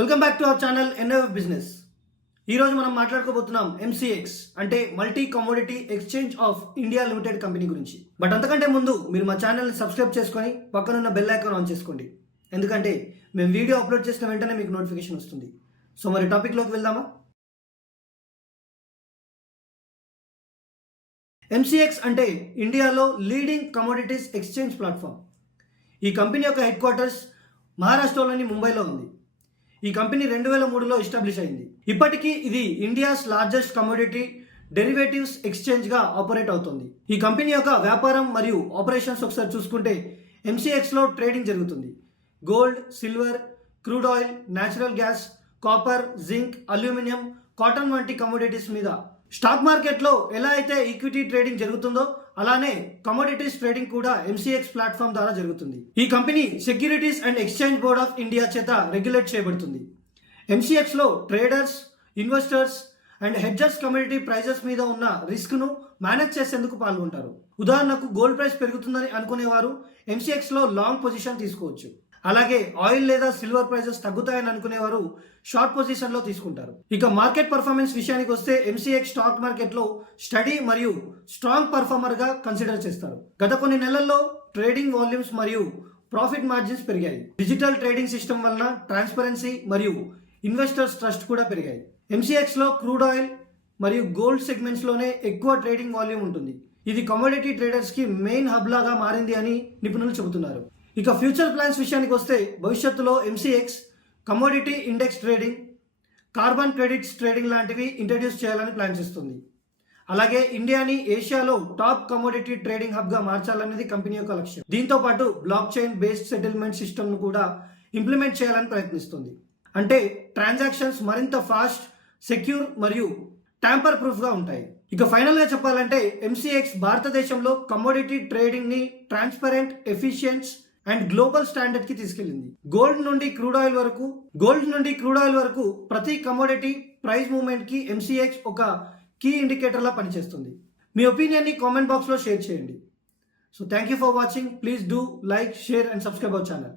Welcome back to our channel NF business. ఈరోజు మనం మాట్లాడుకోబోతున్నాం ఎంసీఎక్స్ అంటే multi commodity exchange of India limited company గురించి. బట్ అంతకంటే ముందు మీరు మా ఛానల్ని సబ్స్క్రైబ్ చేసుకొని పక్కనున్న బెల్ ఐకాన్ ఆన్ చేసుకోండి, ఎందుకంటే మేము వీడియో అప్లోడ్ చేసిన వెంటనే మీకు నోటిఫికేషన్ వస్తుంది. సో మరి టాపిక్లోకి వెళ్దామా? ఎంసీఎక్స్ అంటే ఇండియాలో లీడింగ్ కమోడిటీస్ ఎక్స్చేంజ్ ప్లాట్ఫామ్. ఈ కంపెనీ యొక్క హెడ్ క్వార్టర్స్ మహారాష్ట్రలోని ముంబైలో ఉంది. ఈ కంపెనీ 2003లో ఎస్టాబ్లిష్ అయింది. ఇప్పటికీ ఇది ఇండియాస్ లార్జెస్ట్ కమోడిటీ డెరివేటివ్స్ ఎక్స్చేంజ్గా ఆపరేట్ అవుతుంది. ఈ కంపెనీ యొక్క వ్యాపారం మరియు ఆపరేషన్స్ ఒకసారి చూసుకుంటే ఎంసీఎక్స్లో ట్రేడింగ్ జరుగుతుంది. Gold, silver, crude oil, natural gas, copper, zinc, aluminium, cotton వంటి కమోడిటీస్ మీద. స్టాక్ మార్కెట్లో ఎలా అయితే ఈక్విటీ ట్రేడింగ్ జరుగుతుందో అలానే కమోడిటీస్ ట్రేడింగ్ కూడా ఎంసీఎక్స్ ప్లాట్ఫామ్ ద్వారా జరుగుతుంది. ఈ కంపెనీ securities and exchange board of India చేత రెగ్యులేట్ చేయబడుతుంది. ఎంసీఎక్స్లో traders, investors and hedgers commodity prices మీద ఉన్న రిస్క్ను మేనేజ్ చేసేందుకు పాల్గొంటారు. ఉదాహరణకు గోల్డ్ ప్రైస్ పెరుగుతుందని అనుకునేవారు ఎంసీఎక్స్లో లాంగ్ పొజిషన్ తీసుకోవచ్చు. అలాగే ఆయిల్ లేదా సిల్వర్ ప్రైజెస్ తగ్గుతాయని అనుకునేవారు షార్ట్ పొజిషన్లో తీసుకుంటారు. ఇక మార్కెట్ పర్ఫార్మెన్స్ విషయానికి వస్తే ఎంసీఎక్స్ స్టాక్ మార్కెట్లో స్టడీ మరియు స్ట్రాంగ్ పర్ఫార్మర్గా కన్సిడర్ చేస్తారు. గత కొన్ని నెలల్లో ట్రేడింగ్ వాల్యూమ్స్ మరియు ప్రాఫిట్ మార్జిన్స్ పెరిగాయి. డిజిటల్ ట్రేడింగ్ సిస్టమ్ వలన ట్రాన్స్పరెన్సీ మరియు ఇన్వెస్టర్స్ ట్రస్ట్ కూడా పెరిగాయి. ఎంసీఎక్స్లో క్రూడ్ ఆయిల్ మరియు గోల్డ్ సెగ్మెంట్స్లోనే ఎక్కువ ట్రేడింగ్ వాల్యూమ్ ఉంటుంది. ఇది కమోడిటీ ట్రేడర్స్కి మెయిన్ హబ్ లాగా మారింది అని నిపుణులు చెబుతున్నారు. ఇక ఫ్యూచర్ ప్లాన్స్ విషయానికి వస్తే భవిష్యత్తులో MCX commodity index trading, carbon credits trading లాంటివి ఇంట్రడ్యూస్ చేయాలని ప్లాన్ చేస్తుంది. అలాగే ఇండియాని ఏషియాలో టాప్ కమోడిటీ ట్రేడింగ్ హబ్గా మార్చాలనేది కంపెనీ యొక్క లక్ష్యం. దీంతో పాటు బ్లాక్ చైన్ బేస్డ్ సెటిల్మెంట్ సిస్టమ్ను కూడా ఇంప్లిమెంట్ చేయాలని ప్రయత్నిస్తుంది. అంటే ట్రాన్సాక్షన్స్ మరింత ఫాస్ట్, సెక్యూర్ మరియు ట్యాంపర్ ప్రూఫ్గా ఉంటాయి. ఇక ఫైనల్గా చెప్పాలంటే ఎంసీఎక్స్ భారతదేశంలో కమోడిటీ ట్రేడింగ్ని transparent, efficient and global standard కి తీసుకెళ్లింది. గోల్డ్ నుండి క్రూడ్ ఆయిల్ వరకు ప్రతి కమోడిటీ ప్రైస్ మూవ్మెంట్ కి ఎంసీఎక్స్ ఒక కీ ఇండికేటర్ లా పనిచేస్తుంది. మీ ఒపీనియన్ ని కామెంట్ బాక్స్ లో షేర్ చేయండి. So thank you for watching. Please do like, share and subscribe our channel.